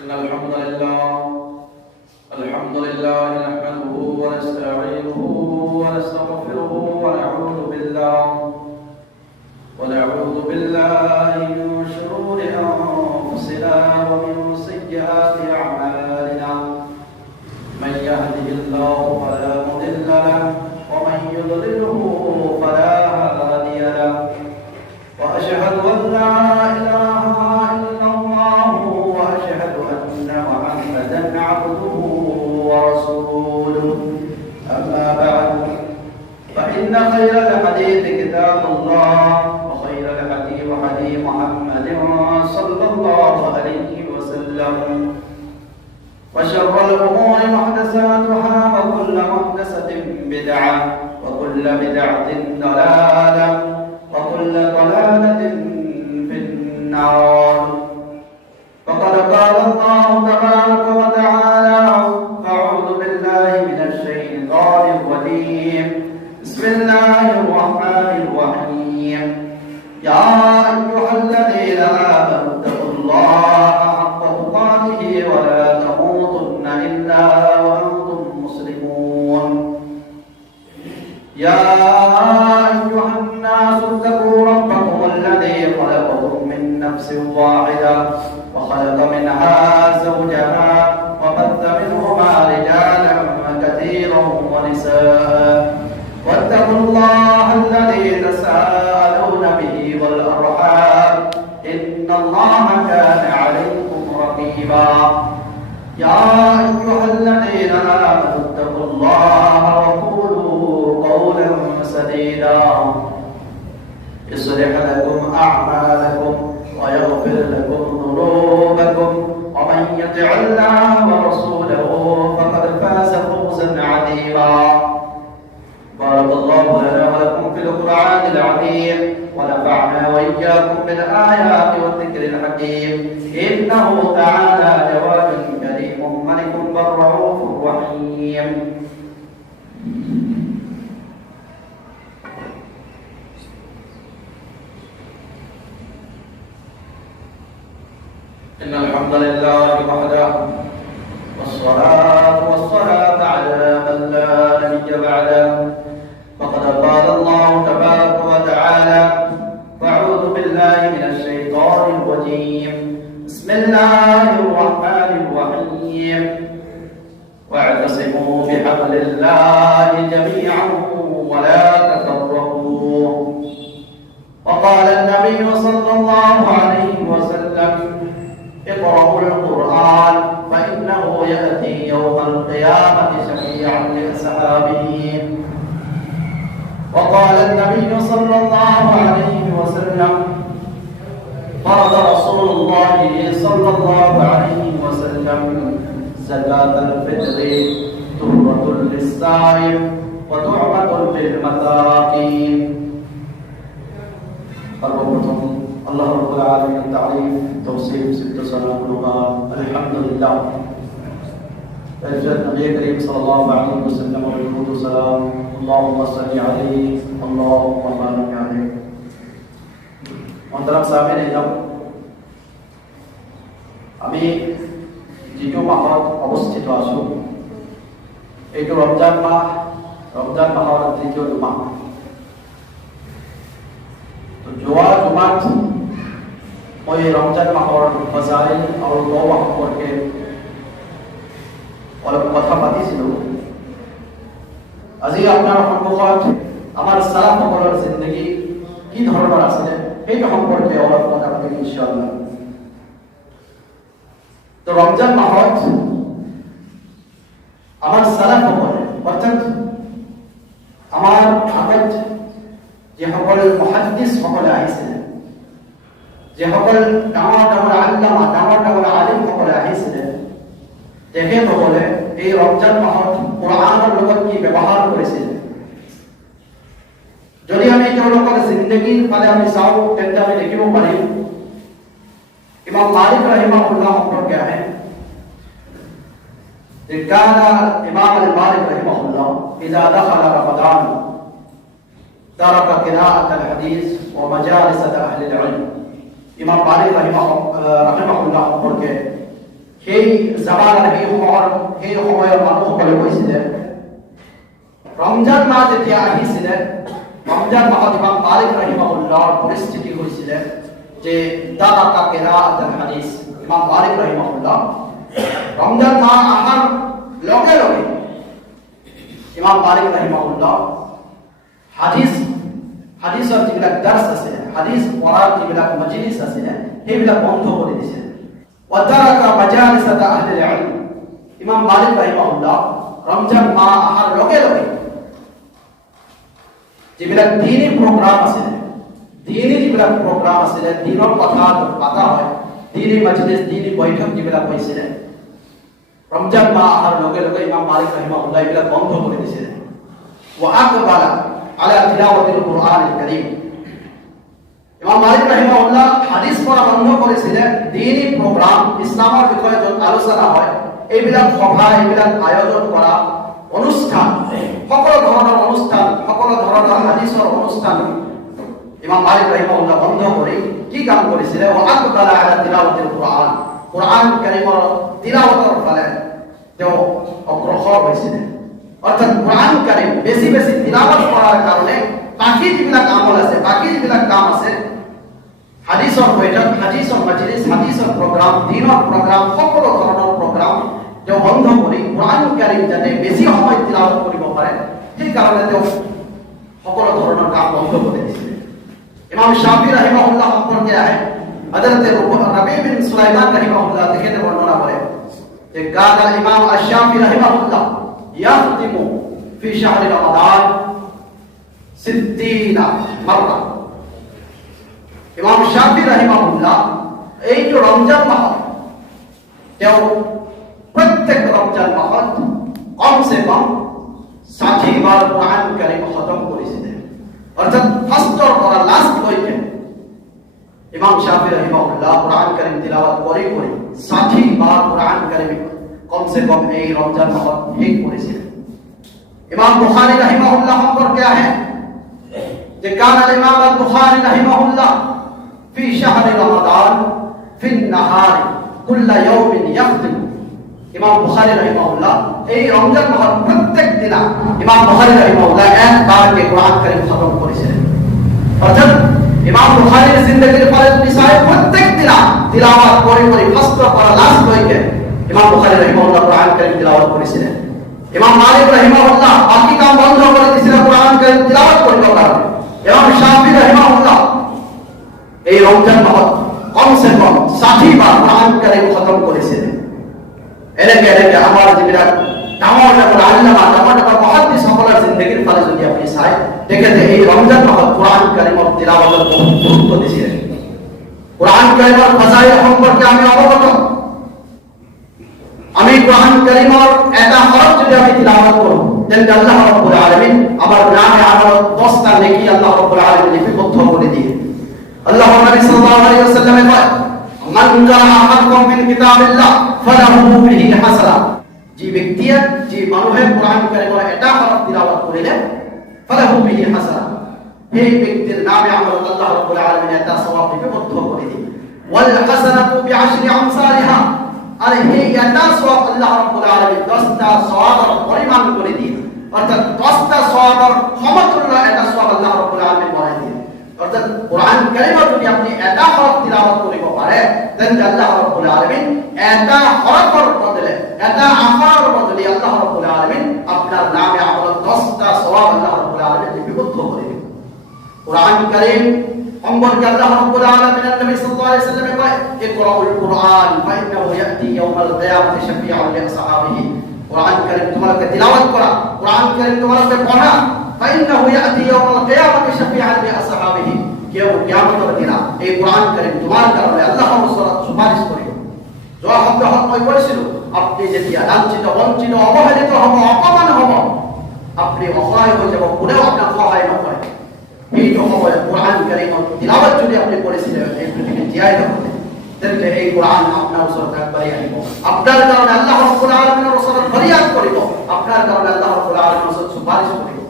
إن الحمد لله نحمده ونستعينه ونستغفره ونعوذ بالله من شرور أنفسنا ومن سيئات أعمالنا. من يهده الله فلا مضل له ومن يضلله فلا هادي له. وأشهد أن لا إله إلا الله وأشهد أن محمدا عبده ورسوله. أما بعد فإن خير الحديث كتاب الله وخير الهدي هدي محمد صلى الله عليه وسلم وشر الأمور محدثاتها وكل محدثة بدعة وكل بدعة ضلالة وكل ضلالة في النار. فقد قال الله تبارك وتعالى: أعوذ بالله من الشيطان الرجيم. بسم الله الرحمن الرحيم. يا أيها الذين آمنوا اتقوا الله حق تقاته ولا تموتن إلا وأنتم مسلمون. يا أيها الناس اتقوا ربكم الذي خلقكم من نفس واحدة وخلق منها زوجها وبث منهما رجالا كثيرا ونساء واتقوا الله الذي تساءلون به والأرحام إن الله كان عليكم رقيبا. يا أيها الذين آمنوا اتقوا الله وقولوا قولا سديدا يصلح لكم أعمالكم ويغفر لكم ذنوبكم ومن يطع الله ورسوله فقد فاز فوزا عظيما. بارك الله لنا ولكم في القرآن العظيم ونفعنا وإياكم بالآيات والذكر الحكيم. إنه تعالى جواد كريم ملك بر رؤوف رحيم. إن الحمد لله وحده والصلاة والسلام على من لا نبي بعده. فقد قال الله تبارك وتعالى: أعوذ بالله من الشيطان الرجيم. بسم الله الرحمن الرحيم. واعتصموا بحبل الله جميعا ولا تفرقوا. وقال النبي صلى الله عليه وسلم: اقرأوا القرآن فإنه يأتي يوم القيامة شفيعا لأصحابه. وقال النبي صلى الله عليه وسلم: فرض رسول الله صلى الله عليه وسلم زكاة الفطر تهرة للصائم وتعمة للمساكين. সর্বপ্রথম আল্লাহ রাব্বুল আলামিনের তারিফ তৌসিফ সিফত সালামুল্লাহ আলহামদুলিল্লাহ। নবী করিম সাল্লাল্লাহু আলাইহি ওয়াসাল্লাম এর দুরূদ ও সালাম আল্লাহুম্মা সাল্লি আলাইহি আল্লাহুম্মা বারিক আলাইহি। মুহতারাম সাহাবীন ইকরাম, আমি যেটো মাহত অবস্থিত আছো এইটো রমজান মাহৰ তৃতীয় মাহ। তো যোৱা জুমাত মই রমজান মাহৰ ফজাইল আৰু দোয়া সম্পৰ্কে অলপ কথা পাতিছিলো। আজি আপোনাৰ সন্মুখত আমাৰ সালাফসকলৰ জিন্দগী কি ধৰণৰ আছিলে সেইটো সম্পৰ্কে অলপ কথা পাতিম ইনশাআল্লাহ। তো রমজান মাহত আমাৰ সালাফসকলে অৰ্থাৎ আমাৰ আগত যিসকল মুহাদ্দিছ সকলে আহিছিলে, যিসকল ডাঙৰ ডাঙৰ আল্লামা ডাঙৰ ডাঙৰ আলিম সকলে আহিছিলে, তেখেতসকলে এই রমজান মাহত কোরআনৰ লগত কি ব্যৱহাৰ কৰিছিল। যদি আমি তেওঁলোকৰ জিন্দগীৰ ফালে আমি চাওঁ তেন্তে আমি দেখিব পাৰিম ইমাম মালিক রাহিমাহুল্লাহ সম্পর্কে আহে যে কানা ইমাম মালিক রাহিমাহুল্লাহ ইযা দাখালা রমাদান তারাকা কিরাআত আল হাদিস ওয়া মাজালিস আহলি আল ইলম। ইমাম মালিক রাহিমাহুল্লাহ সম্পর্কে সেই জামানাৰ সেই সময়ৰ মানুহসকলে কৈছিলে ৰমজান মাহ যেতিয়া আহিছিলে, রমজান মাহত ইমাম মালিক রাহিমাহুল্লাহর পরিস্থিতি হয়েছিল যে দাদা কিরাআতুল হাদিস। ইমাম মালিক রাহিমাহুল্লাহ রমজান মাহ আহার লগে লগে ইমাম মালিক রাহিমাহুল্লাহ হাদিসৰ যিবিলাক দাৰ্স আছে, হাদিস পঢ়াৰ যিবিলাক মজলিস আছে সেইবিলাক বন্ধ কৰি দিছে। ওয়াতারাকা মাজালিসাত আহলিল ইলম। ইমাম মালিক রাহিমাহুল্লাহ রমজান মাহ আহার লগে লগে যিবিলাক দিনী প্ৰগ্ৰাম আছে, যিবিলাক প্ৰগ্ৰাম আছিলে, দিনৰ কথা পাতা হয়, দিনী মজলিস, দিনী বৈঠক যিবিলাক হৈছিল, রমজান মাহ আহার লগে লগে ইমাম মালিক রাহিমাহুল্লাহ এইবিলাক বন্ধ করে দিয়েছিলেন। ওয়া আকবালা আলা তিলাওয়াতিল কুরআনিল কারীম। ইমাম মালিক রাহিমাহুল্লাহ হাদিস পড়া বন্ধ করেছিলেন, দিনী প্রোগ্রাম, ইসলামের বিষয়ে যত আলোচনা হয় এইবিলাক সভা, এইবিলাক আয়োজন করা অনুষ্ঠান, সকল ধরনের অনুষ্ঠান, সকল ধরনের হাদিসের অনুষ্ঠান ইমাম মালিক রাহিমাহুল্লাহ বন্ধ করে কি কাম করেছিলেন? ওয়া আকবালা আলা তিলাওয়াতিল কুরআন। কুরআন কারীমের তিলাওয়াতের ফলে তেওঁ অগ্রসর হয়েছিলেন। অর্থাৎ কুরআন কারীম বেশি বেশি তিলাওয়াত করার কারণে বাকি যিবিলাক আমল আছে, বাকি যিবিলাক কাম আছে, হাদিসৰ বৈঠক, হাদিসৰ মজলিস, হাদিসৰ প্রোগ্রাম, দিনৰ প্রোগ্রাম, সকল ধরনের প্রোগ্রাম তেওঁ বন্ধ কৰি কুরআন কারীম যাতে বেশি সময় তিলাওয়াত কৰিব পাৰে সেই কারণে তেওঁ সকল ধরনের কাম বন্ধ করে দিয়েছিলেন। ইমাম শাফি রাহিমাহুল্লাহ সম্পর্কে আহে হযরত রবি বিন সুলাইমান রাহিমাহুল্লাহ থেকে বর্ণনা করে যে কানা ইমাম আশ-শাফি রাহিমাহুল্লাহ ইয়াখতিমু ফি শাহরি রমাদান 60 মাররা। ইমাম শাফি রাহিমাহুল্লাহ এই যে রমজান মাহ, তেওঁ প্রত্যেক রমজান মাহত কমসে কম 60 বার কুরআন কারীম খতম করেছিলেন। অর্থাৎ ফার্স্টর পড়া লাস্ট লৈকে ইমাম শাফি রাহিমাহুল্লাহ কুরআন কারীম তিলাওয়াত করে 60 বার কুরআন কারীম কমসে কম এই রমজান মাহত ঠিক করেছিলেন। ইমাম বুখারী রাহিমাহুল্লাহ সম্পর্কে আহে যে কানা ইমাম আল বুখারী রাহিমাহুল্লাহ ফি শাহরি রমাদান ফি নাহার কুল্লা ইয়াউমিন ইয়াখতিম। ইমাম বুখারী রাহিমাহুল্লাহ এই রমজান মাহত প্রত্যেক দিন ইমাম বুখারী রাহিমাহুল্লাহ একবার কে কুরআন কারীম খতম করেছিলেন। অর্থাৎ ইমাম বুখারীর জিন্দেগীর ফলে বিষয় প্রত্যেক দিন তিলাওয়াত করে ফার্স্ট পড়া লাস্ট লৈকে ইমাম বুখারী রাহিমাহুল্লাহ কুরআন কারীম তিলাওয়াত করেছিলেন। ইমাম মালিক রাহিমাহুল্লাহ বাকি কাম বন্ধ করে দিয়েছিলেন কুরআন কারীম তিলাওয়াত করার কারণে। ইমাম শাফি রাহিমাহুল্লাহ এই রমজান মাহত কমসে কম 60 বার কুরআন কারীম খতম করেছিলেন। এনেকে আমার যিবিলাক ডাঙৰ আল্লামা, ডাঙৰ মুহাদ্দিস সকলৰ জিন্দেগীৰ ফালে যদি আপনি চাই দেখে যে এই রমজান মাহত কুরআন কারীমৰ তিলাওয়াতের বহুত গুরুত্ব দিয়েছিলেন। কুরআন কারীমৰ ফাজাইল সম্পর্কে আমি অবগত। আমি কুরআন কারীমৰ এটা হরফ যদি আমি তিলাওয়াত করব তাহলে আল্লাহ রাব্বুল আলামিন আমার নামে আমার 10টা নেকি আল্লাহ রাব্বুল আলামিন লিপিবদ্ধ করে দিয়ে। আল্লাহর নবী সাল্লাল্লাহু আলাইহি ওয়াসাল্লাম কয় মান কারা আহাদুকুম মিন কিতাবিল্লাহ ফালাহু বিহি হাসানা। যে ব্যক্তি, যে মানুষে কুরআন কারীমের এটা হরফ তিলাওয়াত করিলে ফালাহু বিহি হাসানা, এই ব্যক্তির নামে আমার আল্লাহ রাব্বুল আলামিন এটা সওয়াব লিপিবদ্ধ করে দিয়ে। ওয়াল হাসানাতু বিআশরি আমসালিহা, আর এই এটা সওয়াব আল্লাহ রাব্বুল আলামিন 10টা সওয়াবের পরিমাণ করে দিয়ে। অর্থাৎ 10টা সওয়াবের সমতুল্য এটা সওয়াব আল্লাহ রাব্বুল আলামিন বানাই দিয়ে। অর্থাৎ কুরআন কারীমত যদি আপনি এটা হরফ তিলাওয়াত করিব পারে তাহলে আল্লাহ রাব্বুল আলামিন এটা হরফের বদলে, এটা আমলের বদলে আল্লাহ রাব্বুল আলামিন আপনার নামে আমল 10টা সওয়াব আল্লাহ রাব্বুল আলামিন লিপিবদ্ধ করে দিবেন। কুরআন কারীম সম্পর্কে আল্লাহ রাব্বুল আলামিন নবী সাল্লাল্লাহু আলাইহি ওয়াসাল্লাম কয় ইকরাউল কুরআন ফাইন্নাহু ইয়াতি ইয়াউমাল কিয়ামাতি শাফিআন লিআসহাবিহি। কুরআন কারীম তোমাকে তিলাওয়াত করা, কুরআন কারীম তোমাকে পড়া, ফাইন্নাহু ইয়াতি ইয়াউমাল কিয়ামাতি শাফিআন লিআসহাবিহি। কিয়ামতের দিন এই কুরআন কারীম তোমার কারণে আল্লাহ সুপারিশ করিবে। যা শব্দ মই কইছিল, আপনি যেতিয়া লাঞ্ছিত, বঞ্চিত, অবহেলিত হব, অপমান হব, আপনি অসহায় হয়ে যাব, কোনেও আপনার সহায় নকরে। এইটো সময় কুরআন কারীমৰ তিলাওয়াত যদি আপনি করেছিলেন এই পৃথিবী জীয়াই থাকতে, তাহলে এই কুরআন আপনার ওচৰত আগবাঢ়ি আহিব। আপনার কারণে আল্লাহ রাব্বুল আলামিনের ওচৰত ফরিয়াদ করিব, আপনার কারণে আল্লাহ রাব্বুল আলামিনের ওচৰত সুপারিশ করিব।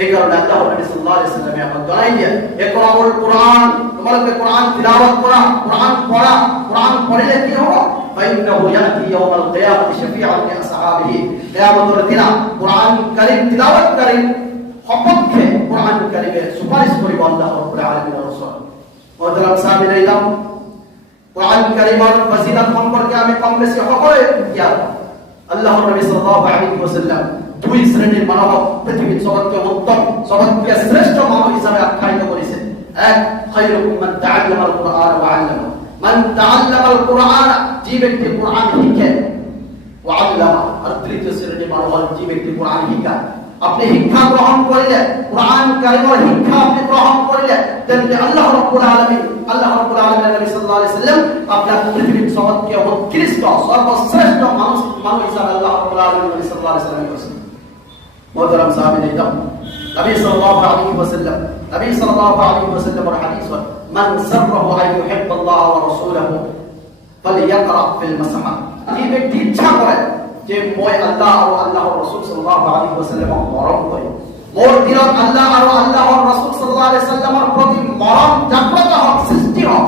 এই কারণে আল্লাহ নবী সাল্লাল্লাহু আলাইহি ওয়াসাল্লাম আমাদের জানাই দিয়ে ইকরাউল কুরআন, তোমাকে কুরআন তিলাওয়াত করা, কুরআন পড়া, কুরআন পড়লে কি হবে? ফাইন্নাহু ইয়াতি ইয়াওমাল কিয়ামাতি শাফিআন লিআসহাবিহি। কিয়ামতের দিন কোরআন কারীম তিলাওয়াতকারী সপক্ষে কোরআন কারীমের সুপারিশ করিব আল্লাহ রাব্বুল আলামিনের রাসূল। মুহতারাম সাহাবীরা ইলাম, কোরআন কারীমের ফজিলত সম্পর্কে আমি কম বেশি সকলে জ্ঞাত। আল্লাহর নবী সাল্লাল্লাহু আলাইহি ওয়াসাল্লাম দুই শ্রেণীর মানব পৃথিবীর সবচেয়ে উত্তম, সবচেয়ে শ্রেষ্ঠ মানব হিসাবে আখ্যায়িত করেছেন। এক, খায়রুকুম মান তাআল্লামাল কুরআন ওয়া আল্লামা। মান তাআল্লামাল কুরআন, যে ব্যক্তি কোরআন শিখে, ওয়া আল্লামা, আর তৃতীয় শ্রেণীর মানব যে ব্যক্তি কোরআন শিখায়। আপনি শিক্ষা গ্রহণ করলে, কোরআন কারীমের শিক্ষা আপনি গ্রহণ করলে, তাহলে আল্লাহ রাব্বুল আলামিন নবী সাল্লাল্লাহু আলাইহি সাল্লাম আপনার পৃথিবীর সবচেয়ে উৎকৃষ্ট সর্বশ্রেষ্ঠ মানুষ হিসাবে আল্লাহ রাব্বুল আলামিন নবী সাল্লাল্লাহু আলাইহি সাল্লাম করেছেন। মুহতারাম সাহাবীরা, নবী সাল্লাল্লাহু আলাইহি ওয়াসাল্লামের হাদিস, মান সাররাহু আন ইউহিব্বাল্লাহ ওয়া রাসূলহু ফালইয়াকরা ফিল মাসহাব। যে ব্যক্তি ইচ্ছা করে যে মই আল্লাহ আর আল্লাহর রাসূল সাল্লাল্লাহু আলাইহি ওয়াসাল্লামক মরম করে, মোর দিলত আল্লাহ আর আল্লাহর রাসূল সাল্লাল্লাহু আলাইহি সাল্লামের প্রতি মরম জাগ্রত হোক, সৃষ্টি হোক,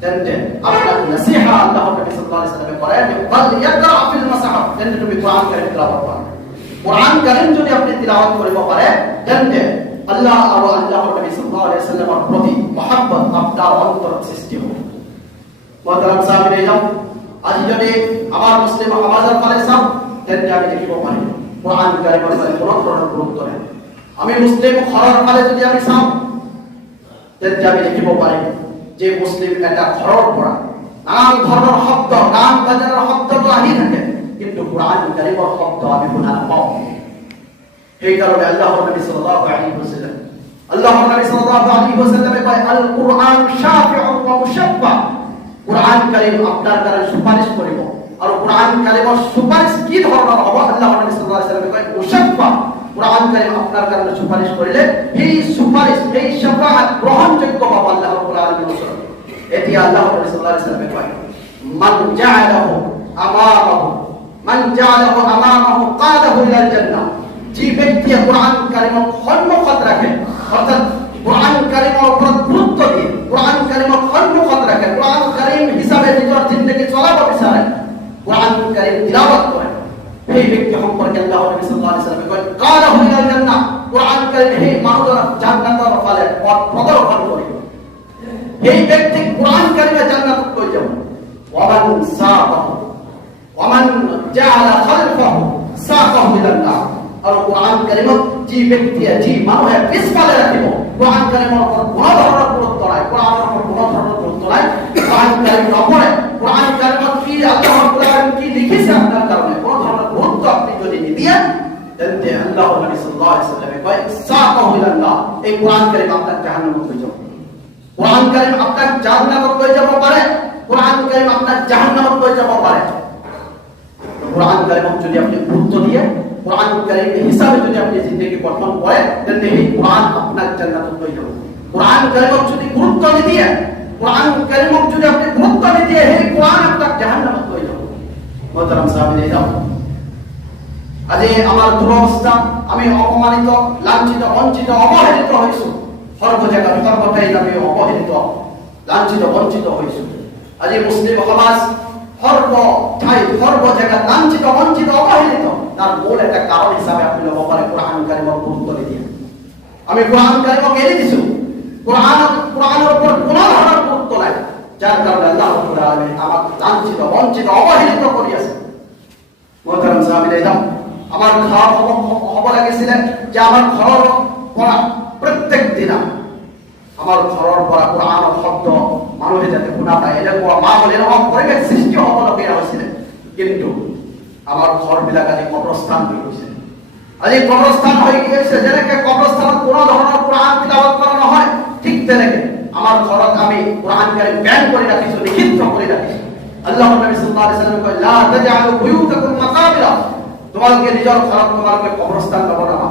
তেনতে আপনার নসিহা আল্লাহর নবী সাল্লাল্লাহু আলাইহি ওয়াসাল্লাম করে যে ফালইয়াকরা ফিল মাসহাব, তেনতে তুমি কোরআন কারীম তিলাওয়াত করো। কোরআন কারীম যদি আপনি তিলাওয়াত করিব পারে, তেনতে আল্লাহ আর আল্লাহর নবী সাল্লাল্লাহু আলাইহি ওয়াসাল্লামের প্রতি মহব্বত আপনার অন্তর সৃষ্টি হবে। মুহতারাম সাহাবীরা, আজ যদি আমার মুসলিম সমাজের ফালে চাও, তেন্তে আমি দেখিব পারি কোরআন কারীমের ফালে কোনো ধরনের গুরুত্ব নেই। আমি মুসলিম ঘরের ফালে যদি আমি চাও, তেন্তে আমি দেখিব পারি যে মুসলিম এটা ঘরের পড়া নানান ধরনের শব্দ, গান বাজনার শব্দ তো আহি থাকে, কিন্তু কোরআন কারীমের শব্দ আমি শুনা নাপাওঁ। সেই কারণে আল্লাহর নবী সাল্লাল্লাহু আলাইহি ওয়াসাল্লামে কয়, আল কুরআন শাফিউন ওয়া মুশাফফা। কোরআন কারীম আপনার দ্বারা সুপারিশ করিব। আর কোরআন কারীমের সুপারিশ কি ধরনের হবে? আল্লাহর নবী সাল্লাল্লাহু আলাইহি ওয়াসাল্লাম কয় মুশাফফা। কোরআন কারীম আপনার কারণে সুপারিশ করিলে এই সুপারিশ, এই শাফাআত গ্রহণযোগ্য হবে আল্লাহ রাব্বুল আলামিনের রাসূল। এটি আল্লাহর নবী সাল্লাল্লাহু আলাইহি ওয়াসাল্লাম কয়, মান জাআলাহু আমামাহু কাদাহু ইলাল জান্নাহ। যে ব্যক্তি কোরআন কারীমের সম্মুখত রাখে, অর্থাৎ কোরআন কারীমের উপর গুরুত্ব দিয়ে কোরআন কারীমের সম্মুখত রাখে, কোরআন কারীম হিসাবে নিজের জিন্দেগি চলাব বিচারে, কোরআন কারীম তিলাওয়াত করে, সেই ব্যক্তি সম্পর্কে আল্লাহর নবী সাল্লাল্লাহু আলাইহি ওয়াসাল্লাম কয়, কাদাহু ইলাল জান্নাহ। কোরআন কারীম এই মানুষের জান্নাতের ফালে পথ প্রদর্শন করে, এই ব্যক্তি কোরআন কারীমে জান্নাতে কই যাব। ওয়ামান সাকাহু ওয়ামান জাআলা খালফাহু সাকাহু ইলান নার। আর কোরআন কারীমত যে ব্যক্তি, যে মানুষের পিছফালে রাখিব, কোরআন কারীমের উপর কোনো ধরনের গুরুত্ব নাই, কোরআনের উপর কোনো ধরনের গুরুত্ব নাই, কোরআন কারীম নপড়ে, কোরআন কারীমত কি আল্লাহ রাব্বুল আলামিন কি লিখেছে আপনার কারণে কোনো ধরনের গুরুত্ব আপনি যদি নিদিয়ে, তাহলে আল্লাহর নবী সাল্লাল্লাহু আলাইহি ওয়াসাল্লাম কয়, সাকাহু ইলান নার। এই কোরআন কারীম আপনার জাহান্নামে লয়ে যাবে। কোরআন কারীম আপনার জাহান্নামে লয়ে যাব পারে, কোরআন কারীম আপনার জাহান্নামে লয়ে যাব পারে। কোরআন কারীম যদি আপনি গুরুত্ব দিয়ে, কোরআন কারীম হিসাবে যদি আপনি জিন্দেগি গঠন করেন, তাহলে এই কোরআন আপনার জান্নাতে লয়ে যাবে। কোরআন কারীম যদি গুরুত্ব দিয়ে, কোরআন কারীম যদি আপনি গুরুত্ব দিয়ে, এই কোরআন আপনার জাহান্নামে লয়ে যাবে। মুহতারাম সাহাবীরা, আজ আমার দুরবস্থা, আমি অপমানিত, লাঞ্ছিত, বঞ্চিত, অবহেলিত হইছো। সর্ব জায়গায় সর্বটাই আমি অবহেলিত, লাঞ্ছিত, বঞ্চিত হইছো। আজ মুসলিম সমাজ সর্ব ঠাই, সর্ব জায়গা লাঞ্ছিত, বঞ্চিত, অবহেলিত। তার মূল একটা কারণ হিসাবে আপনি লব পারে কোরআন কারীমের গুরুত্ব দিয়ে। আমি কোরআন কারীমকে এড়িয়ে দিছো, কোরআনের উপর কোনো ধরনের গুরুত্ব নাই, যার কারণে আল্লাহ রাব্বুল আলামিন আমাকে লাঞ্ছিত, বঞ্চিত, অবহেলিত করিয়াছে। মুহতারাম সাহাবীরা, আমার ঘর হব লাগিছিলেন যে আমার ঘর পড়া প্রত্যেক দিন আমার ঘরের পড়া কোরআনের শব্দ মানুষে যাতে শুনা পায়, এরকম মাহফিল এরকম পরিবেশ সৃষ্টি হব লগীয়া হৈছিলে। কিন্তু আমার ঘর বিলাক আজি কবরস্থান হয়ে গৈছে। আজি কবরস্থান হয়ে গিয়েছে। যেনেকে কবরস্থানত কোনো ধরনের কোরআন তিলাওয়াত করা নহয়, ঠিক তেনেকে আমার ঘরত আমি কোরআন কারীম ব্যান করে রাখিছো, লিখিত করে রাখিছো। আল্লাহর নবী সাল্লাল্লাহু আলাইহি ওয়াসাল্লাম কয়, লা তাজআলু বুয়ুতাকুম মাকাবিরা। তোমাকে নিজের ঘরত তোমাকে কবরস্থান নবনাবা,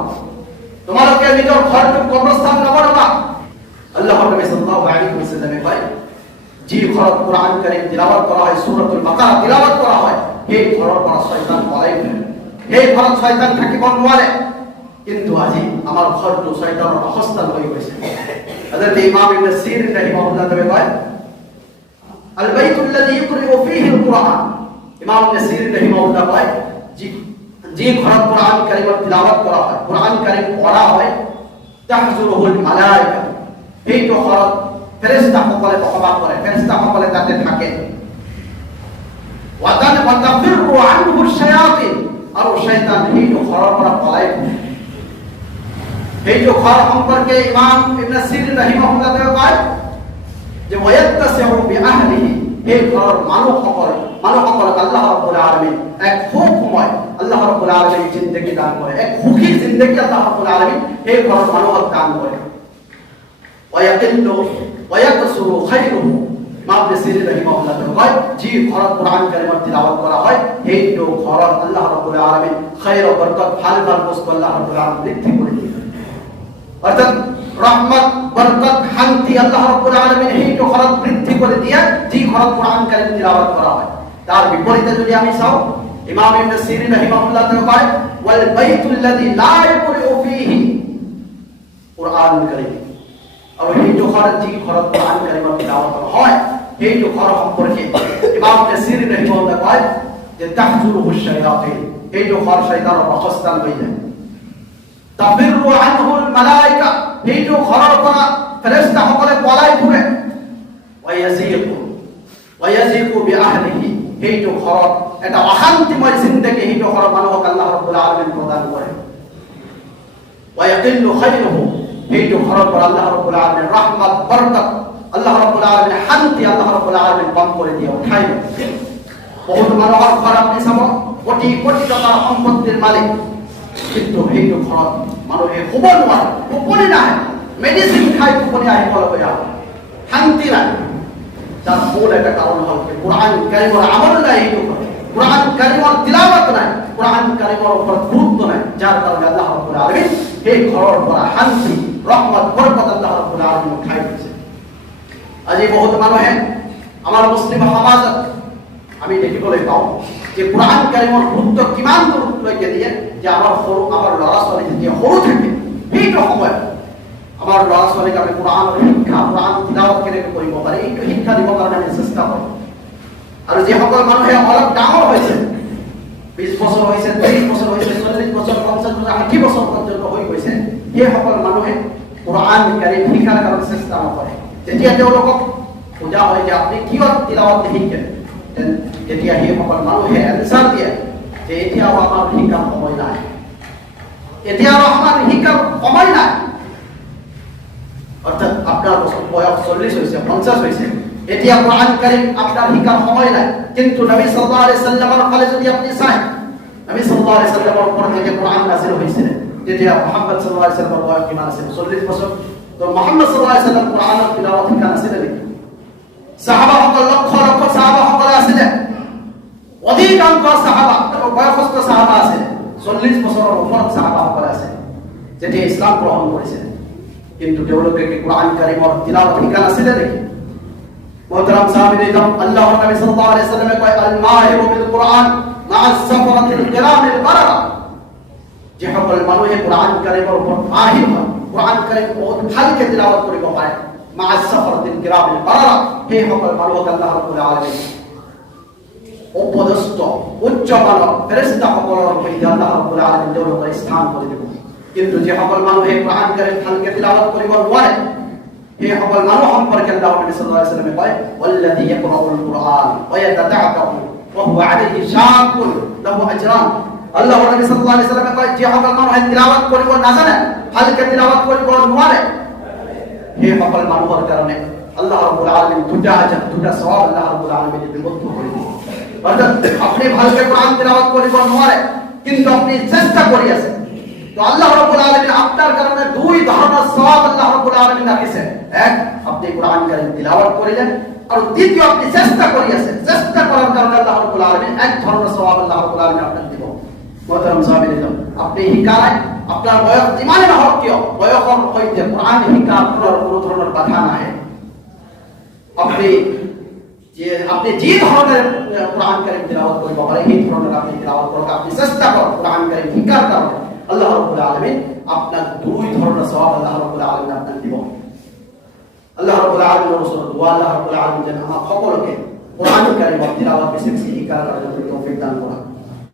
তোমাকে নিজের ঘরকে কবরস্থান নবনাবা। আল্লাহর নবী সাল্লাল্লাহু আলাইহি ওয়াসাল্লাম কয়, যে ঘরত কোরআন কারীম তিলাওয়াত করা হয়, সূরাতুল বাকারা তিলাওয়াত করা হয়, এই ঘরের পর শয়তান পলাই ফেলে, এই ঘরত শয়তান থাকিব নোৱাৰে। কিন্তু আজি আমার ঘরটো শয়তানের বাসস্থান হয়ে গেছে। হযরত ইমাম ইবনে সিরিন রাহিমাহুল্লাহ কয়, আল বাইতুল্লাযী ইউকরিউ ফীহিল কুরআন। ইমাম নাসিরী রাহিমাহুল্লাহ কয় যে ঘর কোরআন কারীমের তিলাওয়াত করা হয়, কোরআন কারীম পড়া হয়, তাহজুরুহুল মালায়েকা, এই তো ঘর ফেরেশতা সকলে বসবাস করে, ফেরেশতা সকলে তাতে থাকে। ওয়া তাফিরু আনহু শায়াতিন, আর শয়তান এই তো ঘর পৰা পলাই যায়। এই যে ঘর সম্পর্কে ইমাম ইবনে সিরিন রাহিমাহুল্লাহ কয় যে ওয়ায়াত্তাসিউ বিআহলিহি, এই ঘর মানুষসকল আল্লাহ রাব্বুল আলামিন এক খুব সময় আল্লাহ রাব্বুল আলামিন জিন্দেগি দান করে, এক সুখী জিন্দেগি আল্লাহ রাব্বুল আলামিন এই ঘর মানুষক দান করে। ওয়ায়াকিল্লু ওয়ায়াকসুরু খায়রুহু, ইমাম ইবনে সিরিন রাহিমাহুল্লাহ কয় যে ঘর কোরআন কারীমের তিলাওয়াত করা হয়, এই তো ঘর আল্লাহ রাব্বুল আলামিন খায়র ও বরকত ভাল বস্তু আল্লাহ রাব্বুল আলামিন বৃদ্ধি করে দেন। অর্থাৎ রহমত, বরকত, শান্তি আল্লাহ রাব্বুল আলামিন এই তো খরচ বৃদ্ধি করে দিয়ে যে খরচ কোরআন কারীম তিলাওয়াত করা হয়। তার বিপরীতে যদি আমি চাও, ইমাম ইবনে সিরিন রাহিমাহুল্লাহ কয় ওয়াল বাইতুল্লাযী লা ইউকরিউ ফীহি কুরআনুল কারীম, আর এই তো খরচ যে খরচ কোরআন কারীমের তিলাওয়াত করা হয়, এই তো খরচ সম্পর্কে ইমাম ইবনে সিরিন রাহিমাহুল্লাহ কয় যে তাহজুরুহু শায়াতিন, এই তো খরচ শয়তানের বাসস্থান হয়ে যায়। তাফিরু আনহুল মালায়েকা, এই তো ঘরের পৰা ফেরেশতা সকলে পলাই ফুৰে। ওয়ায়াজিকু বিআহলিহি, এই তো ঘর এটা অশান্তিময় জিন্দেগি এই তো ঘর মানুহক আল্লাহ রাব্বুল আলামিন প্ৰদান কৰে। ওয়ায়াকিল্লু খায়রুহু, এই তো ঘৰৰ পৰা আল্লাহ রাব্বুল আলামিন রহমত, বরকত, আল্লাহ রাব্বুল আলামিন শান্তি আল্লাহ রাব্বুল আলামিন কম করে দিয়ে উঠাই দেয়। বহুত মানুহৰ ঘৰ আপনি চাব কোটি কোটি টকাৰ সম্পত্তিৰ মালিক, কিন্তু সেইটো ঘৰত মানুহে শুব নোৱাৰে, টোপনি নাহে, মেডিচিন খাই টোপনি আহিবলগীয়া হয়, শান্তি নাই। যার মূল একটা কারণ হল কোরআন কারীমের আমল নাই, এইটো কোরআন কারীমের তিলাওয়াত নাই, কোরআন কারীমের উপর গুরুত্ব নাই, যার কারণে আল্লাহ রাব্বুল আলামিন এই ঘরের পৰা শান্তি, রহমত, বরকত আল্লাহ রাব্বুল আলামিন উঠাই দিছে। আজি বহুত মানুহে আমাৰ মুসলিম সমাজত আমি দেখিবলৈ পাওঁ যে কোরআন কারীমের গুরুত্ব কিমান দূৰলৈকে দিয়ে, যে আমাৰ ল'ৰা ছোৱালী যেতিয়া সৰু থাকে সেইটো সময়ত আমার ল'ৰা ছোৱালীক আমি কোরআনৰ শিক্ষা, কোরআন তিলাওয়াত কেনেকৈ কৰিব পাৰে এইটো শিক্ষা দিবৰ কাৰণে আমি চেষ্টা কৰোঁ। আৰু যিসকল মানুহে অলপ ডাঙৰ হৈছে, 20 বছৰ হৈছে, 30 বছৰ হৈছে, 40 বছৰ, 50 বছৰ, 60 বছৰ পৰ্যন্ত হৈ গৈছে, সেইসকল মানুহে কোরআন কারীম শিকাৰ কাৰণে চেষ্টা নকৰে। যেতিয়া তেওঁলোকক সোধা হয় যে আপুনি কিয় তিলাওয়াত শিকে, তেতিয়া সেইসকল মানুহে এনচাৰ দিয়ে যে এতিয়াও আমাৰ শিকাৰ সময় নাই, এতিয়াও আমাৰ শিকাৰ সময় নাই। অর্থাৎ আপনার বয়স 40 হয়েছে, 50 হয়েছে, এতিয়া কোরআন কারীম আপনার শিকার সময় নাই। কিন্তু নবী সাল্লাল্লাহু আলাইহি সাল্লামের কালে যদি আপনি চান, নবী সাল্লাল্লাহু আলাইহি সাল্লামের উপর থেকে কোরআন নাযিল হয়েছিল, তেতিয়া মুহাম্মদ সাল্লাল্লাহু আলাইহি সাল্লামের বয়স কিমান আছিল? 40 বছর। তো মুহাম্মদ সাল্লাল্লাহু আলাইহি সাল্লাম কোরআনের তিলাওয়াত শিকা নাছিল নেকি? সাহাবাসকল লক্ষ লক্ষ সাহাবাসকল আছিলে, অধিকাংশ সাহাবা বয়সস্থ সাহাবা আছে, 40 বছরের ওপৰত সাহাবাসকল আছে যেতিয়া ইসলাম গ্রহণ করেছে। কিন্তু তেওঁলোকে কি কোরআন কারীমৰ তিলাওয়াত শিকা নাছিল নেকি? মোহতারাম সাহাবীগণ, আল্লাহর নবী সাল্লাল্লাহু আলাইহি সাল্লামে কয় আল মাহিরু বিল কুরআন মা'আ সাফরাতিল কিরামিল বারারা, যে সকল মানুহে কোরআন কারীমৰ উপর মাহির হয়, কোরআন কারীম বহুত ভালকে তিলাওয়াত কৰিব পাৰে, মা'আ সাফরাতিল কিরামিল বারারা, সেই সকল মানুহক আল্লাহ রাব্বুল আলামিন উপদস্থ উচ্চমানৰ ফেরেশতা সকলৰ সৈতে আল্লাহ রাব্বুল আলামিন তেওঁলোকৰ স্থান কৰি দিব। কিন্তু যে সকল মানুহে কোরআন কারীম ভালকে তিলাওয়াত কৰিব নোৱাৰে, এই সকল মানুহ সম্পৰ্কে আল্লাহ নবী সাল্লাল্লাহু আলাইহি ওয়াসাল্লামে কয় ওয়াল্লাযী ইয়াকরাউল কুরআন ওয়া ইয়াতাতাআতাহু ওয়া হুয়া আলাইহি শাকুন লাহু আজরান। আল্লাহ নবী সাল্লাল্লাহু আলাইহি ওয়াসাল্লামে কয় যে সকল মানুহে তিলাওয়াত কৰিব নাজানে, ভালকে তিলাওয়াত কৰিব নোৱাৰে, এই সকল মানুহৰ কাৰণে আল্লাহ রাব্বুল আলামিন দুটা সওয়াব আল্লাহ রাব্বুল আলামিন বিভক্ত করে দিয়েছে। অর্থাৎ আপনি ভালকে কোরআন তিলাওয়াত কৰিব নোৱাৰে, কিন্তু আপনি চেষ্টা কৰি আছে, তো আল্লাহ রাব্বুল আলামিন আপনার কারণে দুই ধরনের সওয়াব আল্লাহ রাব্বুল আলামিন রাখিছেন। এক, আপনি কোরআন কারীম তিলাওয়াত করিলেন, আর দ্বিতীয় আপনি চেষ্টা করিয়াছেন, চেষ্টা করার কারণে আল্লাহ রাব্বুল আলামিন এক ধরনের সওয়াব আল্লাহ রাব্বুল আলামিন আপনাকে দিব। মোহতারাম সাহাবীগণ, আপনি শিকায় আপনার বয়স যিমানে নহওক কিয়, বয়সৰ সৈতে কোরআন শিকাৰ কোনো ধৰণৰ বাধা নাই। আপনি যে ধরনের কোরআন কারীম তিলাওয়াত কৰিব পাৰে, এই ধরনের আপনি তিলাওয়াত কৰক, আপনি চেষ্টা কৰক কোরআন কারীম শিকাৰ কারণে আল্লাহ রাব্বুল আলামিন আপনার দুই ধরনের সওয়াব আল্লাহ রাব্বুল আলামিন আপনাকে দিব। আল্লাহ রাব্বুল আলামিন ওয়া রাসূলুল্লাহ আল্লাহ রাব্বুল আলামিন যেন আমাক সকলকে কোরআন কারীম তিলাওয়াত বেশি বেশি করার জন্য